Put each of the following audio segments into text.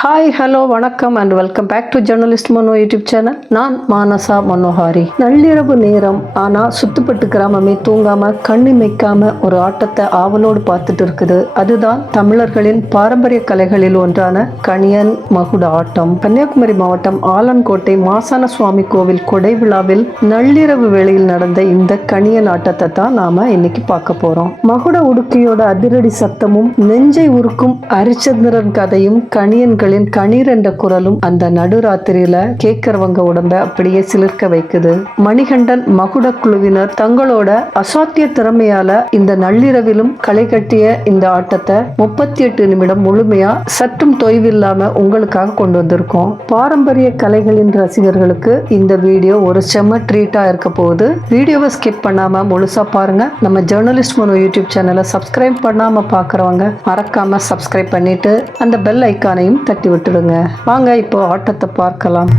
Hi hello வணக்கம் and welcome back to journalist Mano YouTube channel. நான் மானசா மனோஹாரி. நள்ளிரவு நேரம் ஆனா சுத்துப்பட்டு கிராமமே தூங்காம கண்ணு மைக்காம ஒரு ஆட்டத்தை ஆவலோடு பார்த்துட்டு இருக்குது. அதுதான் தமிழர்களின் பாரம்பரிய கலைகளில் ஒன்றான கணியன் மகுட ஆட்டம். கன்னியாகுமரி மாவட்டம் ஆலன்கோட்டை மாசான சுவாமி கோவில் கொடை விழாவில் நள்ளிரவு வேளையில் நடந்த இந்த கணியன் ஆட்டத்தை தான் நாம இன்னைக்கு பார்க்க போறோம். மகுட உடுக்கையோட அதிரடி சத்தமும் நெஞ்சை உருக்கும் அரிச்சந்திரன் கதையும் கணியன்களின் கணீர் என்ற குரலும் அந்த நடுராத்திரியில கேட்கறவங்க உடம்ப அப்படியே சிலிர்க்க வைக்குது. மணிகண்டன் மகுட குழுவினர் தங்களோட அசாத்திய திறமையால இந்த நள்ளிரவிலும் களை கட்டிய இந்த ஆட்டத்தை 38 நிமிடம் முழுமையா சற்றும் தொய்வில்லாம உங்களுக்காக கொண்டு வந்திருக்கோம். பாரம்பரிய கலைகளின் ரசிகர்களுக்கு இந்த வீடியோ ஒரு செம்ம ட்ரீட்டா இருக்க போகுது. வீடியோவை ஸ்கிப் பண்ணாம முழுசா பாருங்க. நம்ம ஜேர்னலிஸ்ட் மனோ யூடியூப் சேனலை சப்ஸ்கிரைப் பண்ணாம பாக்குறவங்க மறக்காம சப்ஸ்கிரைப் பண்ணிட்டு அந்த பெல் ஐக்கானையும் தட்டி விட்டுடுங்க. வாங்க இப்போ ஆட்டத்தை பார்க்கலாம்.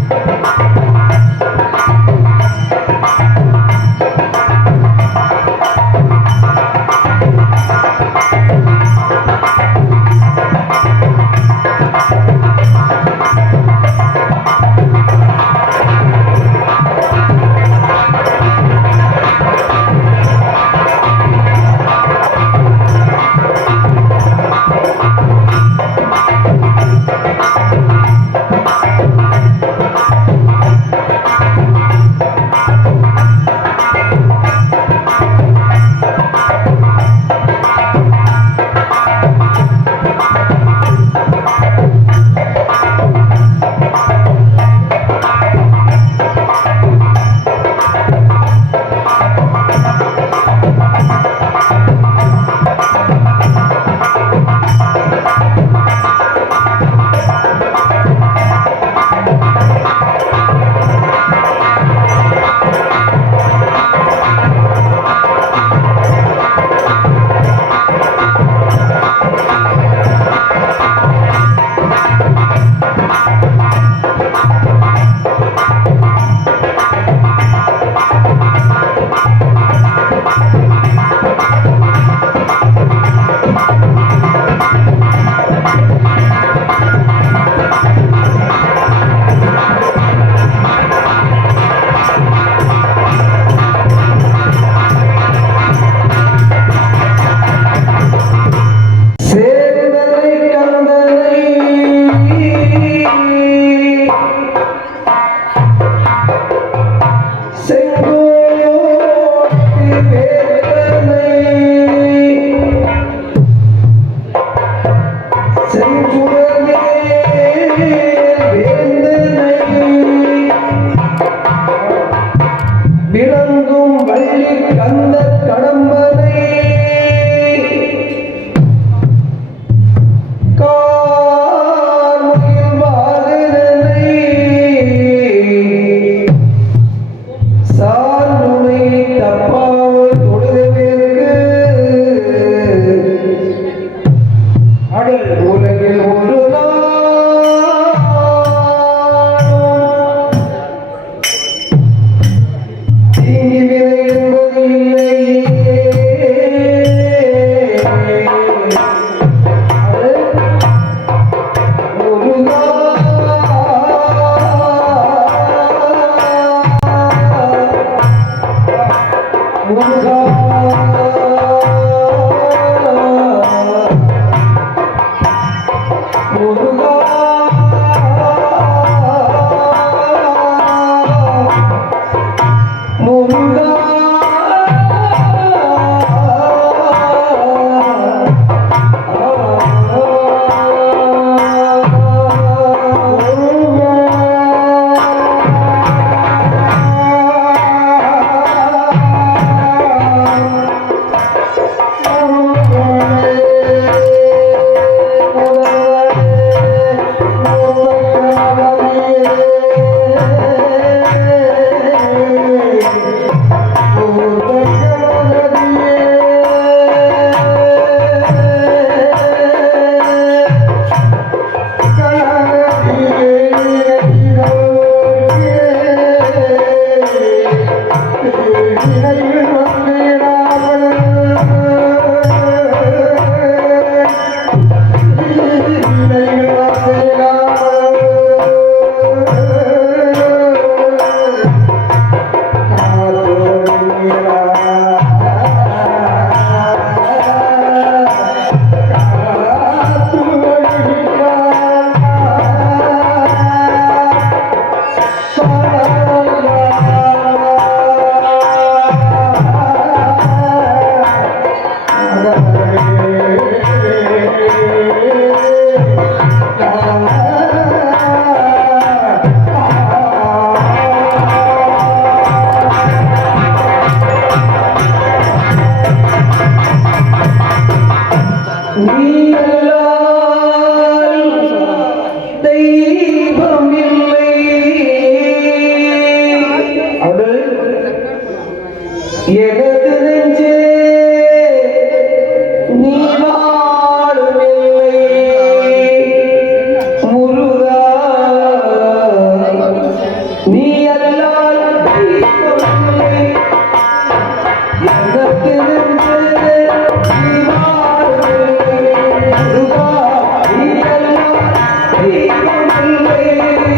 தெய்வம் இல்லை எனது நெஞ்சே நீ வாழும் இல்லை முருகா நீ அல்லால் தெய்வம் இல்லை எனது நெஞ்சே நீ வாழும் இல்லை முருகா நீ அல்லால் தெய்வம் இல்லை எனது நெஞ்சே நீ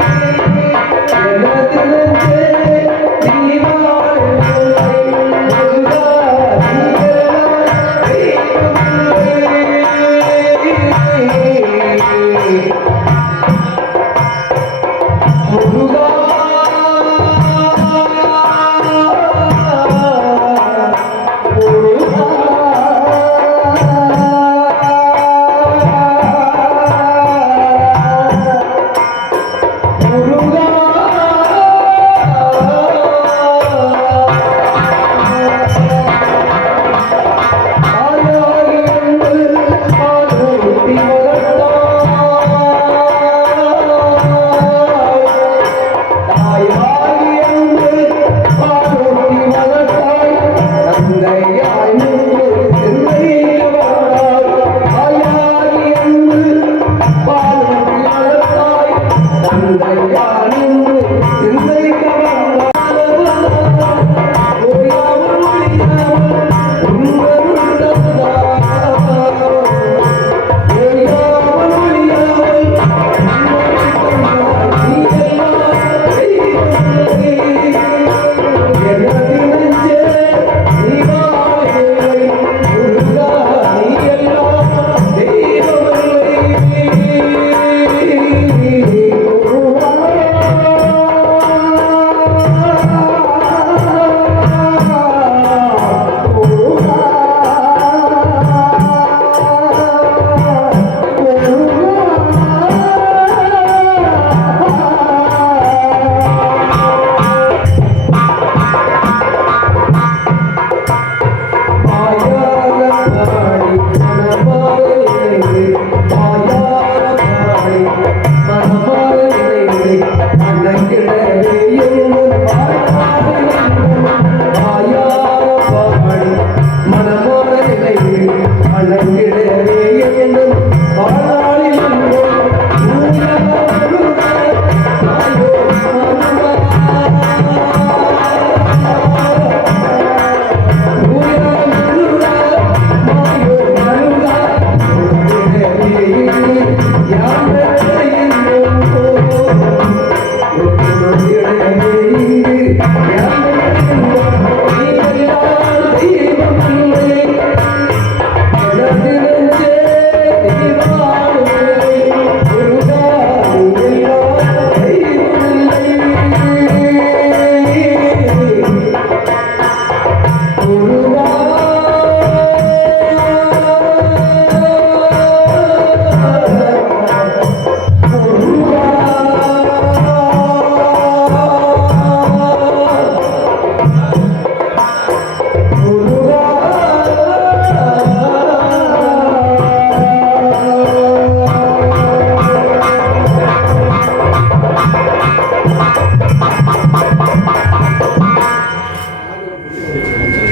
வாழும் இல்லை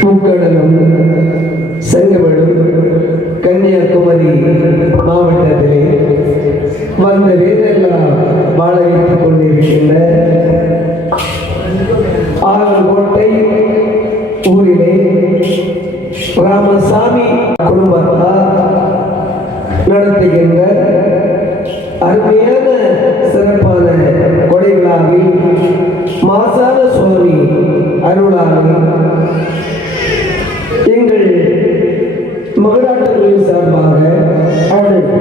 முக்கடலும் செங்கமலும் கன்னியாகுமரி மாவட்டத்திலே வந்த வேதெல்லாம் வாழ வைத்துக் கொண்டிருக்கின்ற ஆலங்கோட்டை ஊரிலே ராமசாமி குடும்பத்தார் நடத்துகின்ற அருமையான சிறப்பான கொடை விழாவில் மாசான சுவாமி அருளாளி எங்கள் மகளாட்டுகளின் சார்பாக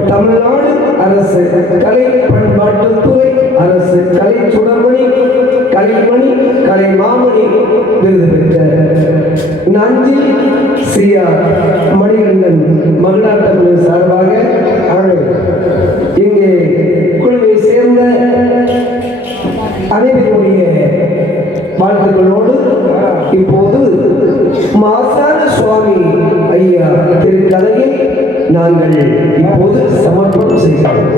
தமிழ்நாடு அரசு கலை பண்பாட்டுத்துறை அரசு கலை சுடர்மணி கலைமணி கலை மாமணி விருது பெற்ற நஞ்சி சிஆர் மணிகண்டன் மகளாட்டுகளின் சார்பாக இங்கே குழுவை சேர்ந்த அனைவருடைய வாழ்த்துக்களோடு இப்போது மாசான சுவாமி ஐயா திருக்கதையில் நாங்கள் இப்போது சமர்ப்பணம் செய்கிறோம்.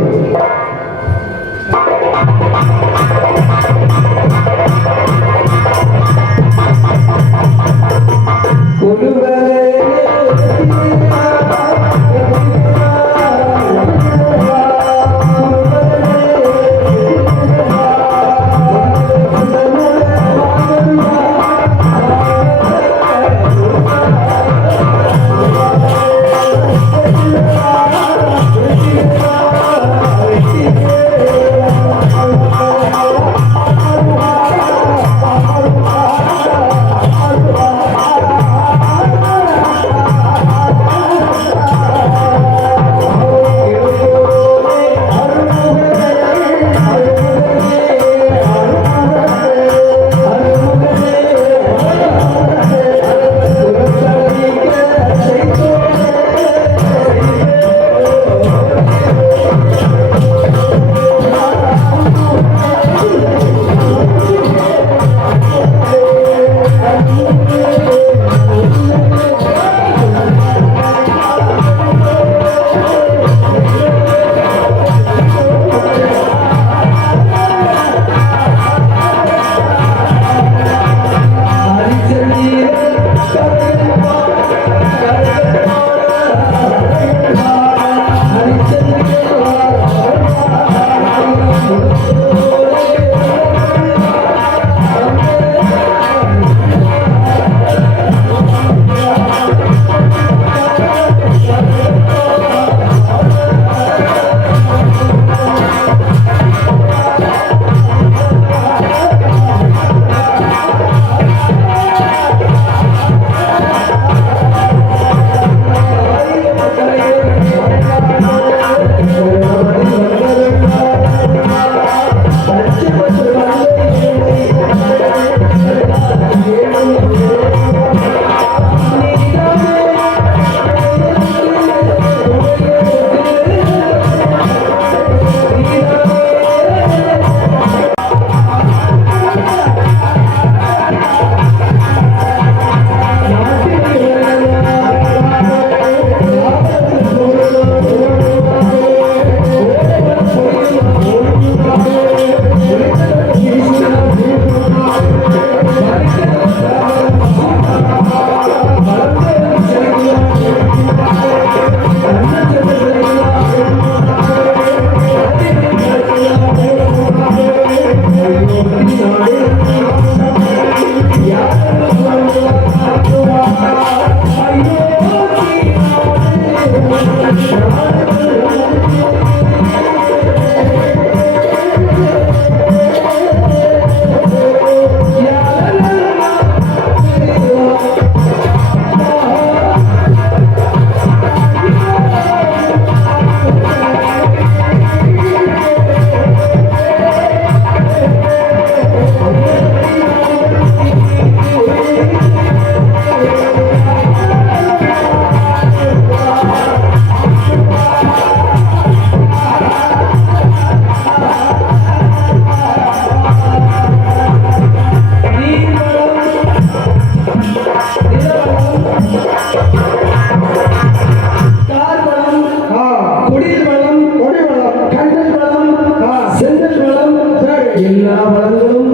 எல்லா வளங்களும்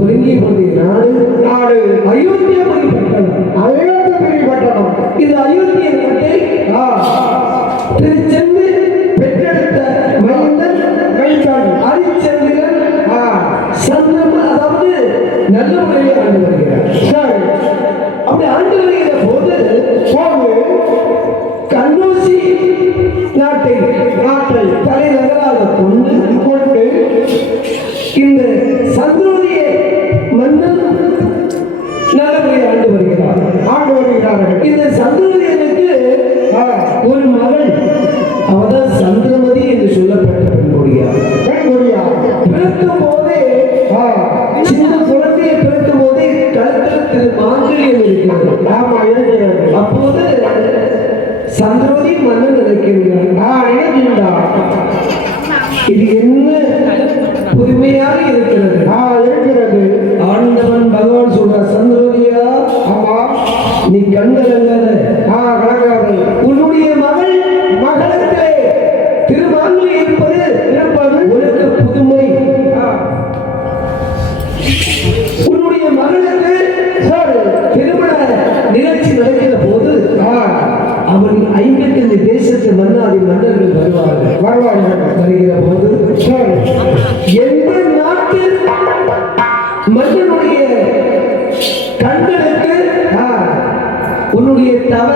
ஒருங்கி நாடு அயோத்தியபுரி பட்டணம். இது அயோத்திய நாட்டை திருச்செந்து பெற்றெடுத்த மைந்தன் ஹரிச்சந்திரன் சந்திரன், அதாவது நல்ல முறையில் ஆண்டு வருகிறார். அப்படி ஆண்டு வருகிற போது கண்ணூசி நாட்டை தலைநகராக கொண்டு இந்த சந்திரோதியை மன்னன் நல்லபடியாக ஆண்டு வருகிறார்கள். இந்த சந்திரோதியனுக்கு ஒரு மகள், அவதான் சந்திரமதி என்று சொல்லப்பட்ட பெண்கொடியார். பிறக்கும் போதே சின்ன குழந்தையை பிறக்கும் போதே கழுத்தில் மாங்கல்யம் இருக்கிறது. அப்போது சந்திரோதி மன்னன் நினைக்கின்றார், இது என்ன புதுமையாக இருக்கிறது. ஆண்டவன் பகவான் சொல்ற, சந்திரோதியா, நீ கண்கலங்காத, உன்னுடைய மகள் இந்த தேசத்து மன்னாதி மன்னர்கள் வருகிற போது எந்த நாட்டு மன்னனுடைய கண்களுக்கு உன்னுடைய தவ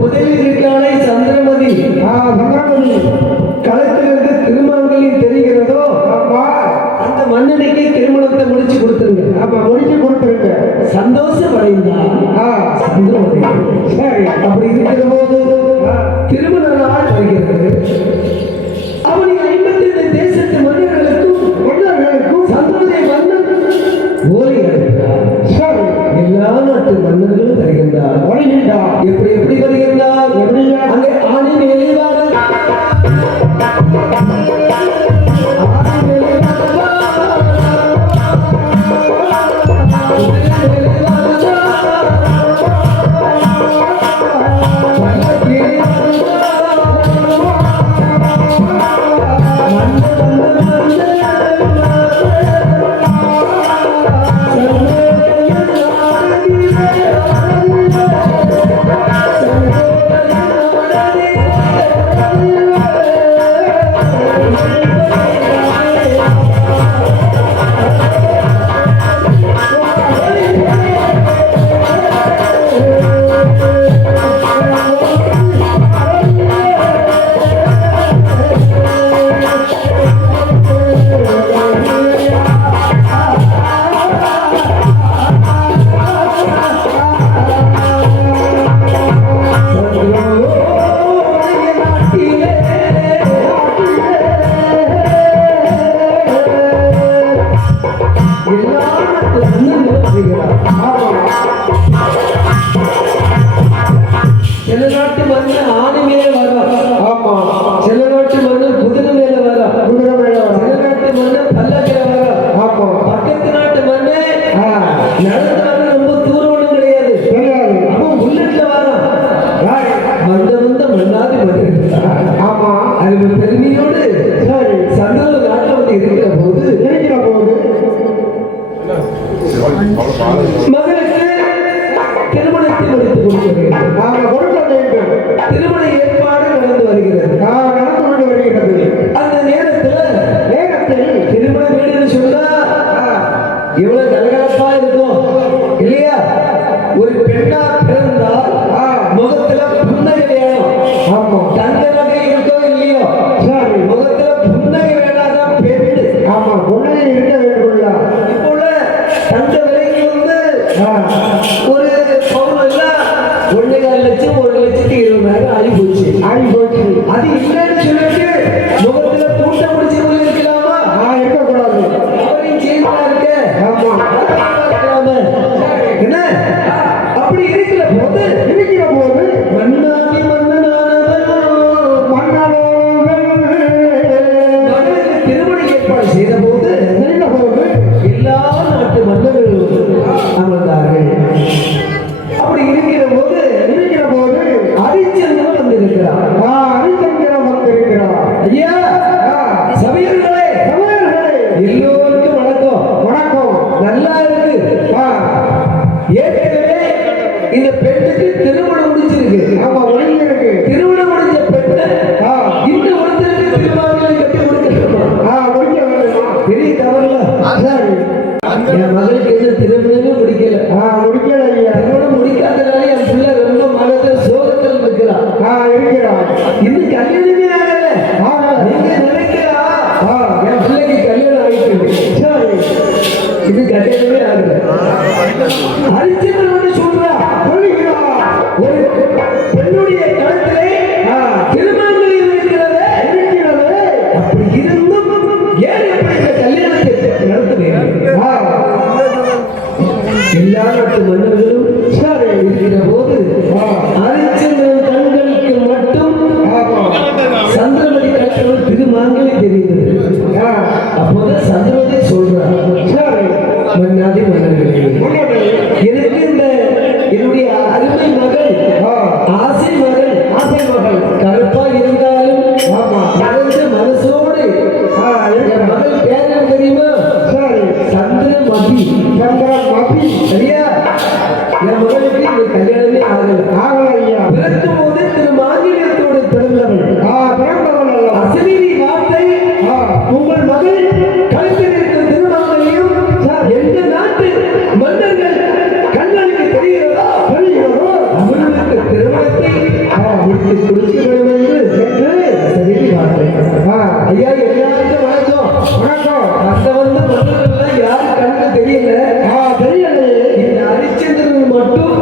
புதலில் இருக்கானே சந்திரமதி களத்திலிருந்து திருமணங்களில் தெரிகிறதோ அந்த மன்னனுக்கு திருமணத்தை முடிச்சு கொடுத்துருங்க சந்தோஷம் அடைந்தார் சந்திரமதி. அப்படி இருக்கிற போது திருமண நாள் வருகிறது. அவனை 55 தேசத்து மன்னர்களுக்கும் சந்திரமதி மன்னன் ஓலை அனுப்பினார். எல்லா நாட்டு மன்னர்களும் வருகின்றார். எப்படி வருகின்றார்? அங்கே ஆணின் எளிவாக சில நாட்டு மன்னன் ஆணி மேல வரும். சில நாட்டு மன்னன் குதிரை மேல வரும். சில நாட்டு மன்னன் பல்லக்கில வரும். பக்கத்து நாட்டு மன்னன் நடந்தாலும் ரொம்ப தூரம் கிடையாது. அவன் புல்லட்ல வரும். வந்த மன்னாதி மன்னன் அது பெருமையோடு சந்தோஷ நாட்டில் வந்து இருக்கிற போது மகளுக்கு திருமணத்தை முடித்து கொடுக்க வேண்டும். திருமண ஏற்பாடு நடந்து வருகிறது. அந்த நேரத்தில் திருமண வீடுன்னு சொன்னா எவ்வளவு கலகலப்பா இருக்கும் இல்லையா? ஒரு பெண்ணா பிறந்தால் முகத்துல புன்னகை வேணும். தங்க நகை இருக்கோ இல்லையோ முகத்துல புன்னகை வேணாதான் பெண்ணு. புன்னகை இருக்க வேண்டும். இப்போ தங்க விலைக்கு வந்து ஒரு பவுன் எல்லாம் 1.25 லட்சம் 1,20,000 ஆகி போச்சு. அது இல்லைன்னு சொல்லிட்டு முகத்துல தூண்ட முடிச்சவங்க இருக்கலாமா? இருக்கக்கூடாது. அவரையும் செய்தா இருக்க என்ன அப்படி இருக்கிற போது மன்னாதி மன்னனுக்கு திருமண ஏற்பாடு செய்த போது எல்லா நாட்டு மன்னர்களும் அமர்ந்தார்கள். அப்படி இருக்கிற போது ஹரிச்சந்திரன் வந்திருக்கிறார். ஐயா சபையர்களே எல்லோருக்கும் வணக்கம். நல்லா இருக்கு. ஏற்கனவே இந்த பெண்ணுக்கு திருமணம் முடிஞ்சிருக்கு. திருமணம் முடிஞ்ச பெண்ணை இந்த ஒருத்தருக்கு திருமணம் கட்டி கொடுக்கணுமா? பெரிய தவறுல என் மகளுக்கு எதுவும் திருமணமே முடிக்கல. திருமணம் முடிக்காதனால என் பிள்ளை ரொம்ப மனதில் சோகத்தில் இருக்கிறான். இன்னும் கல்யாணமே ஆகல. நீங்க நினைக்கிறா என் பிள்ளைக்கு கல்யாணம் ஆகிட்டு இது கல்யாணமே ஆகல. ஹரிச்சந்திரன் சொல்றா ஒரு பெண்ணுடைய கழுத்திலே திருமணங்கள் இருக்கிறது. அப்படி இருந்தும் ஏன் எப்படி இந்த கல்யாணத்தை நடத்துவீங்க? எல்லா நாட்டு மன்னர்களும் இருக்கிற போது ஹரிச்சந்திரன் கண்களுக்கு மட்டும் சந்திரமதி கட்டணம் திருமாங்கலே தெரிந்தது. அப்போது சந்திரமதி சொல்றார், மன்னாதி மன்னர்களே எனக்கு அவனுக்கு கொடுக்க வேண்டும் என்று சரி பார்த்தேன். ஐயா எல்லாருக்கும் வணக்கம். வணக்கம். அந்த வந்து மன்னர்கள் யாரு கண்ணுக்கு தெரியல. தெரியல. இந்த ஹரிச்சந்திரன் மட்டும்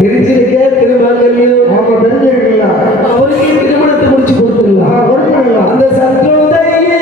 தெரிஞ்சிருக்க திருமாங்கல்யம். ஆமா தெரிஞ்சிருக்கலாம். அவருக்கே திருமணத்தை முடிச்சு கொடுத்துடலாம். கொடுத்துடலாம். அந்த சத்ரோதயே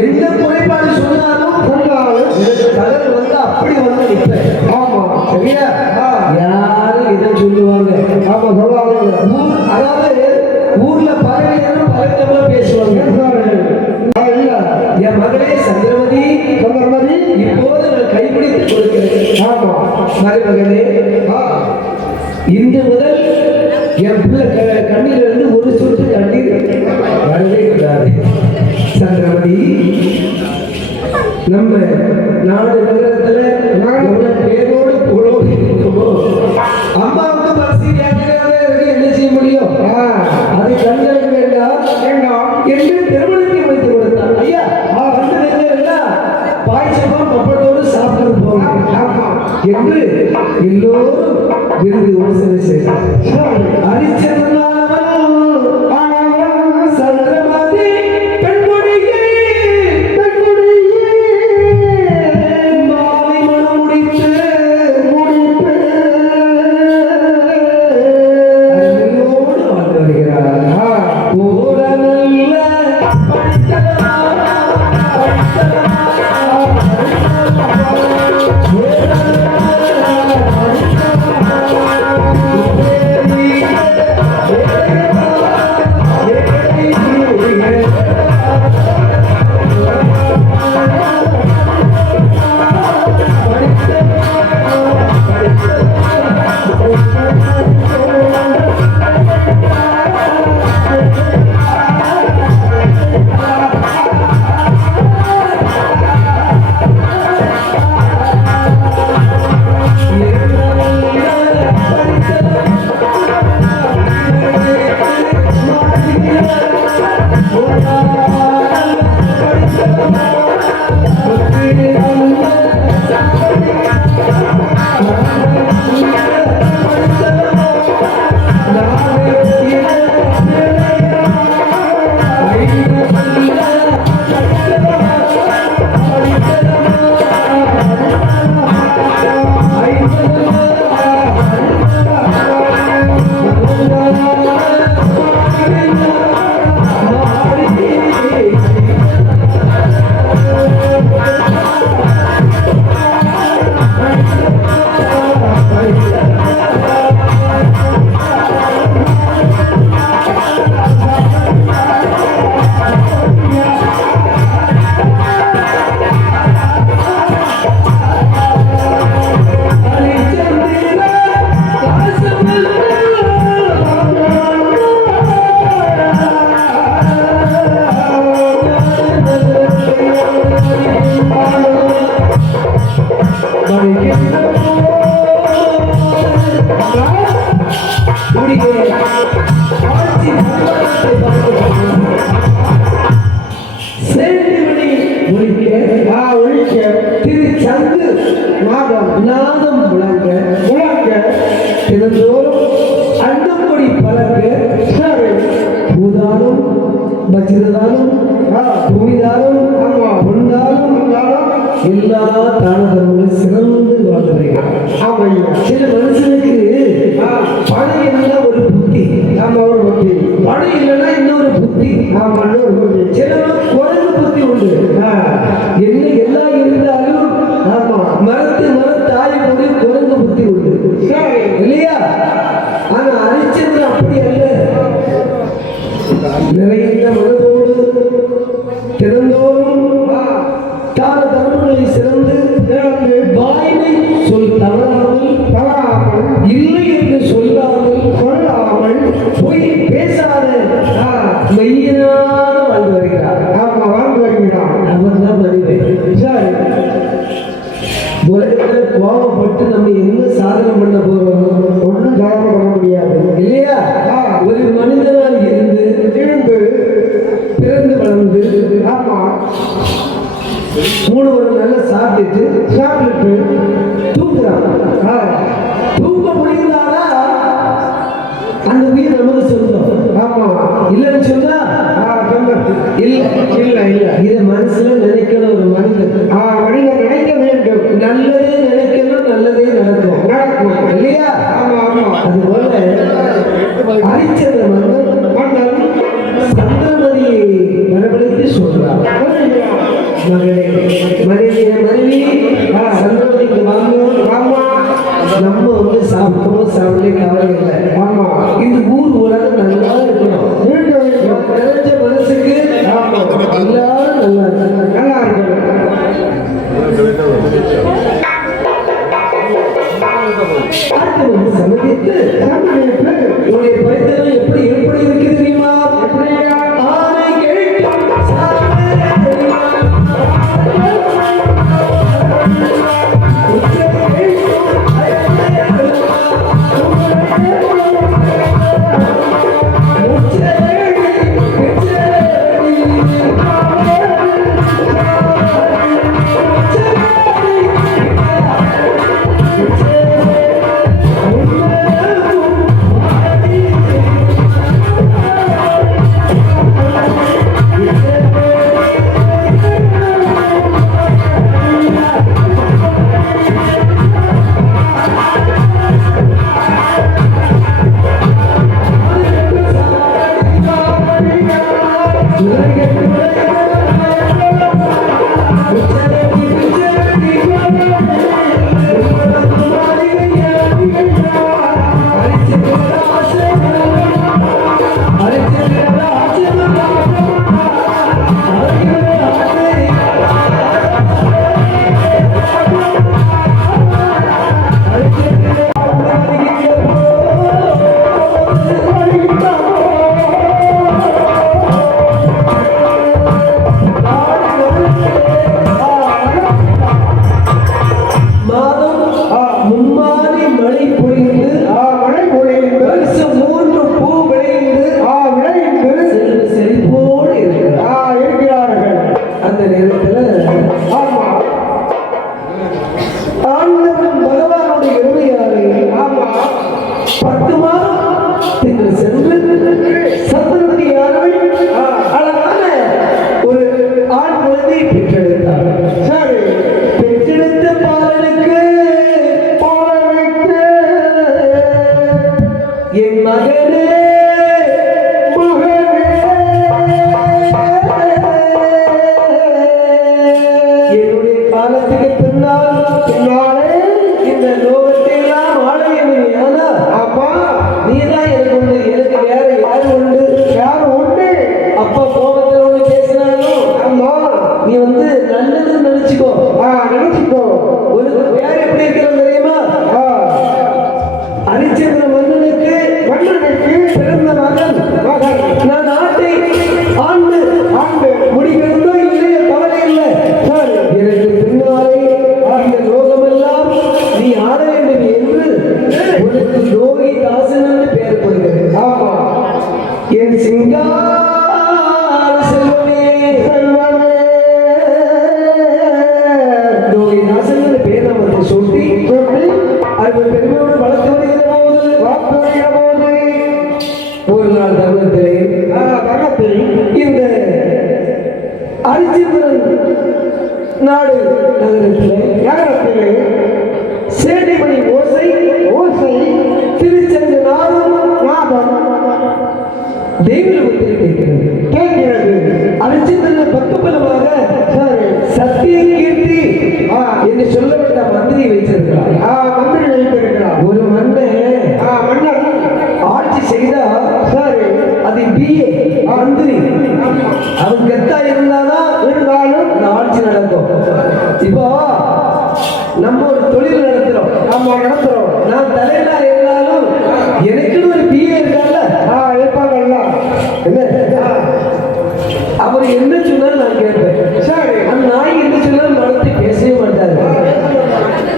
எந்த குறைபாடு சொன்னாலும் கலர் வந்து அப்படி வந்து நிற்பேன். ஆமா சரியா? யாரும் எதை சொல்லுவாங்க. ஆமா சொல்லுவாங்க. அதாவது ஊர்ல பறவைகளும் பறக்கமா பேசுவாங்க. என் மகளே சந்திரமதி இப்போது நான் கைப்பிடித்து கொடுக்கிறேன். ஆமா மருமகனே இன்று முதல் என் பிள்ளை கண்ணிலிருந்து ஒரு சொட்டு கண்ணீர் வரவே கூடாது. சந்திரமதி நம்ம நாடு நகரத்துல பேரோடு புகழோடு இருக்குமோ அம்மாவுக்கு பரிசு என்ன செய்ய முடியும்? அது கண்களுக்கு வேண்டாம் என்று திருமணத்தை வைத்து கொடுத்தார். ஐயா வந்து பாய்ச்சமா பப்பட்டோடு சாப்பிட்டு போங்க என்று எல்லோரும் விருது யோசனை செய்தார். ஹரிச்சந்திரன் உழுதாலும் தூவிதாலும் உண்டாலும் எல்லா தான தர்மங்களும் சிறந்து வாழ்கிறார்கள். சில மனுஷனுக்கு பணம் இல்லைன்னா ஒரு புத்தி, பணம் இல்லைன்னா இன்னொரு புத்தி, சிலருக்கு குறைந்த புத்தி உண்டு. என்ன எல்லாம் இருந்தாலும் மரத்து ஆய் போது குறைந்த புத்தி உண்டு இல்லையா? ஆனா அரிச்சந்திரன் அப்படி அல்ல. நிறைய மனதோடு திறந்தோறும் தான தர்மங்களை சிறந்து வாய்மை சொல் தவறாமல் இல்லை என்று சொல்லாமல் போய் பேசாத மெய்யனாக வாழ்ந்து வருகிறார். அவர் தான் மனிதன். உலகத்துல கோபப்பட்டு நம்ம என்ன சாதனை பண்ண போறோம்? ஒன்றும் சாதனை பண்ண முடியாது இல்லையா? ஒரு மனிதனால் இருந்து பிறந்து வளர்ந்து 3 வருடம் நல்லா சாப்பிட்டு தூங்குறான். தூக்க முடியுதானா அந்த உயிர் நமக்கு சொந்தம். இல்லைன்னு சொன்னா இல்ல இதை மனசுல நினைக்கணும். ஒரு மனிதன் நினைக்க வேண்டும். நல்லதே நினைக்கணும், நல்லதே நடக்கும் இல்லையா? அது போல அரிச்சந்திர மன்னன் சந்திரமதியை வரவழைத்து சொல்றார், மனைவி சந்திரமதிக்கு வாமா, நம்ம வந்து சாப்பிட்டோம் சாப்பிடலே கவலை இல்லை. இந்த உலகம் நல்லா இருக்கணும். நிறைஞ்ச மனசுக்கு எல்லாரும் நல்லா இருக்கணும். சமதித்து உன்னுடைய பரிதனம் எப்படி இருக்கு தெரியுமா? ஆனை கேட்கும் ஒரு நாள் தருணத்திலே இந்த தெய்வத்தில் கேட்கிறது. அரிச்சந்திரன பக்கபலமாக சத்திய கீர்த்தி என்று சொல்லப்பட்ட மந்திரி வைத்திருக்கிறார். ஒரு மன்னர் ஆட்சி செய்தா அது பிஏ மந்திரி அவன் கெத்தா இருந்தாலும் இந்த ஆட்சி நடக்கும். இப்போ நம்ம ஒரு தொழில் நடத்துறோம், நான் தலைவரா இருந்தாலும் எனக்குன்னு ஒரு பிஏ இருக்காங்கல்ல, அவர் என்ன சொன்னாலும் நான் கேட்பேன். அந்த நாய் என்ன சொன்னாலும் நடத்தி பேசவே மாட்டாரு.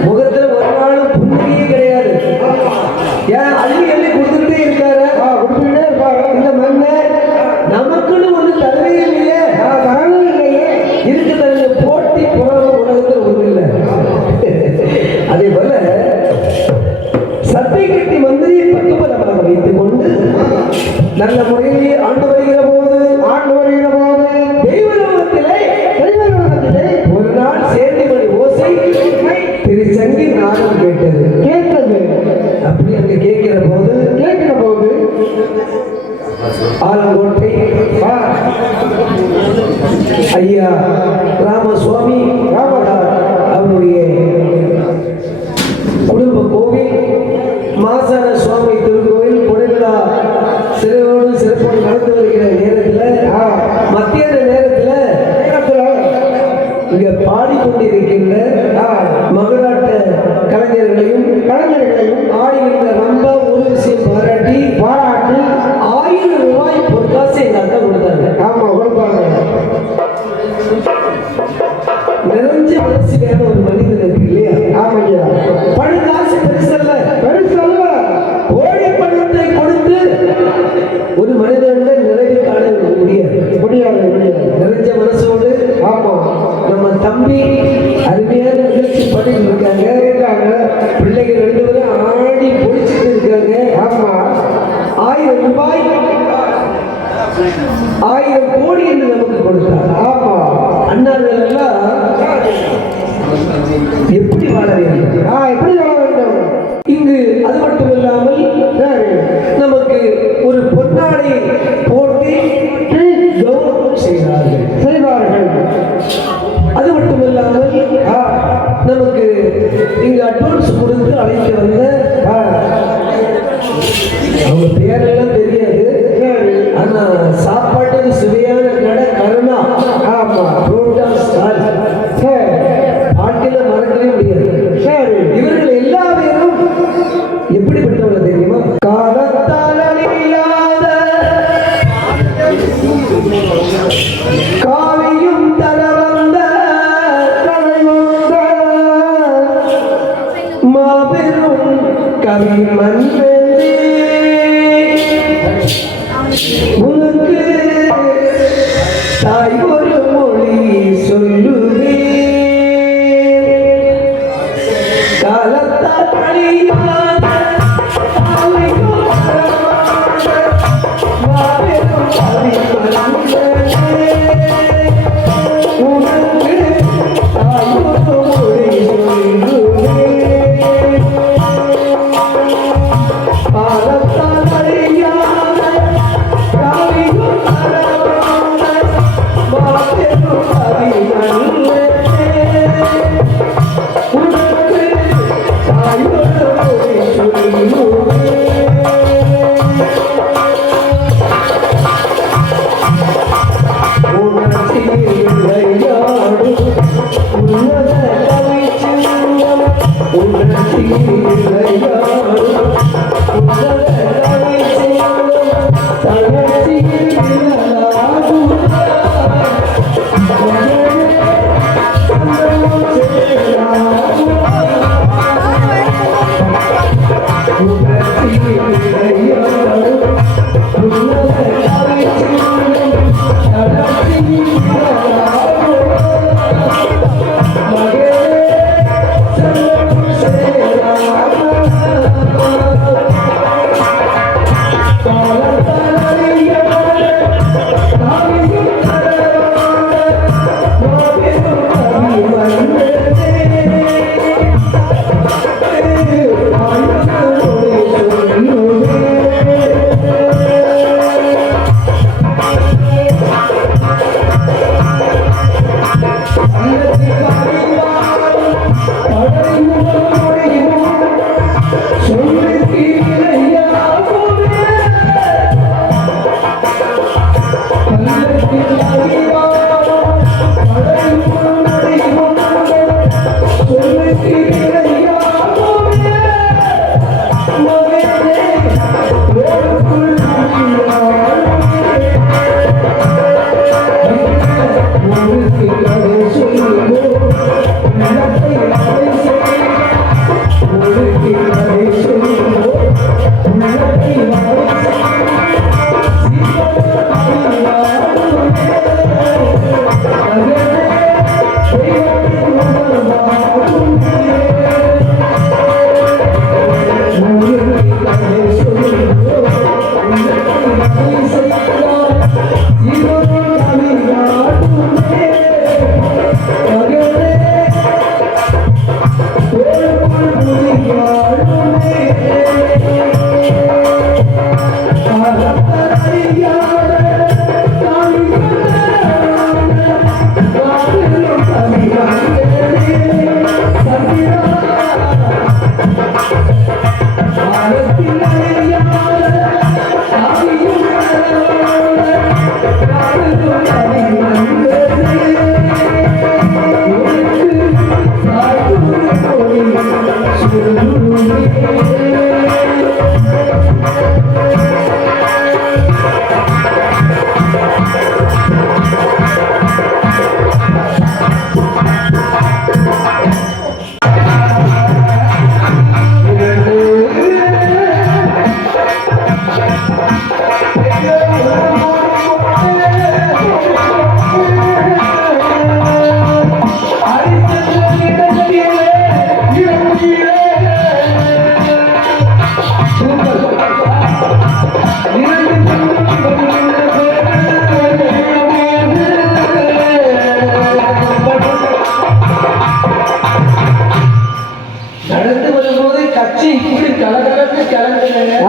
முகத்துல ஒரு நாளும் புண்ணியே கிடையாது. ஏன் அள்ளி அள்ளி கொடுத்துட்டே இருக்காரு. இந்த மன்னர் நமக்குன்னு ஒண்ணு தரவே இல்லையே, இருக்கிற போட்டி புறாம உலகத்தில் ஒண்ணு இல்லை. அதே போல சட்டை கட்டி மந்திரியை பக்குவமாக வைத்துக் கொண்டு நல்ல முறையிலே ஆண்டு வருகிற போது தெய்வலோகத்திலே ஒரு நாள் சேர்ந்து மணி ஓசை திருச்சங்கி நாடும் கேட்டது. அப்படி அங்க கேட்கிற போது ஆலங்கோட்டை ஐயா ராமசுவாமி அவருடைய குடும்ப கோவில் மாசான சுவாமி திருக்கோவில் கொடைவிழா சிறப்போடு நடந்து வருகிற நேரத்தில் மத்தியான நேரத்தில் இங்க பாடிக்கொண்டிருக்கின்ற மகராட்ட கலைஞர்களையும் ஆடுகின்ற ரொம்ப ஒரு விஷயம் பாராட்டி 1000 ரூபாய் பொற்காசு எங்க அக்கா கொடுத்தாங்க. நிறைஞ்ச மனசுக்கான ஒரு மனிதன் இருக்கு இல்லையா? பணக்காசு பெருசல்ல, கோடி பணத்தை கொடுத்து ஒரு மனிதன் நிறைவு காண முடியாது. நிறைஞ்ச மனசோடு நம்ம தம்பி அருமையான நிகழ்ச்சி பண்ணிட்டு இருக்காங்க. பிள்ளைகள் 2 பேரும் ஆடி பொழிச்சிட்டு இருக்காங்க. 1000 ரூபாய் 1000 கோடி என்று நமக்கு கொடுத்தார். அண்ணார்கள் எல்லாம் எப்படி வாழ வேண்டும்? இங்கு அது மட்டும் இல்லாமல் நமக்கு ஒரு பொன்னாடை போட்டி கௌரவம் செய்வார்கள். அது மட்டும் இல்லாமல் நமக்கு இங்கு அட்வான்ஸ் கொடுத்து அழைத்து வந்த அவங்க பேரெல்லாம் தெரியாது, ஆனா சாப்பாட்டுக்கு சுவையான கடை கருணா வாழ்க்கையில மறக்கவே முடியாது. இவர்கள் எல்லா பேரும் எப்படிப்பட்டவர்கள் தெரியுமா? காலத்தால் அழியாத காவியும் தர வந்த மாபெரும் கவி மன்வென்றே உனக்கு தாய் ஒரு மொழி சொல்லுவே காலத்தால் அழியாத காவியும் மாபெரும் கவி மன்வென்றே உனக்கு தாய் ஒரு மொழி சொல்லுவே காலத்தால் அழியாத காவியும் மாபெரும் கவி மன்வென்றே உனக்கு தாய் ஒரு மொழி சொல்லுவே Thank you.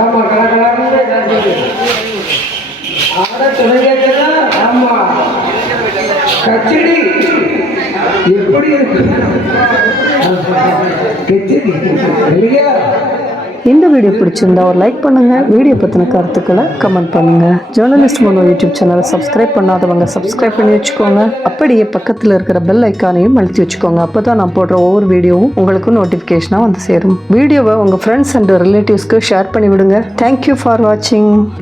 ஆமா கலகலன்னு காய்ச்சது. ஆட துணைக்கா. ஆமா கச்சடி எப்படி இருக்கு? கச்சடி இல்லையா? இந்த வீடியோ பிடிச்சிருந்தா ஒரு லைக் பண்ணுங்க. வீடியோ பத்தின கருத்துக்களை கமெண்ட் பண்ணுங்க. ஜேர்னலிஸ்ட் மனோ யூடியூப் சேனலை சப்ஸ்கிரைப் பண்ணாதவங்க சப்ஸ்கிரைப் பண்ணி வச்சுக்கோங்க. அப்படியே பக்கத்தில் இருக்கிற பெல் ஐக்கானையும் அழுத்தி வச்சுக்கோங்க. அப்பதான் நான் போடுற ஒவ்வொரு வீடியோவும் உங்களுக்கு நோட்டிபிகேஷனா வந்து சேரும். வீடியோவை உங்க ஃப்ரெண்ட்ஸ் அண்ட் ரிலேட்டிவ்ஸ்க்கு ஷேர் பண்ணி விடுங்க. தேங்க்யூ ஃபார் வாட்சிங்.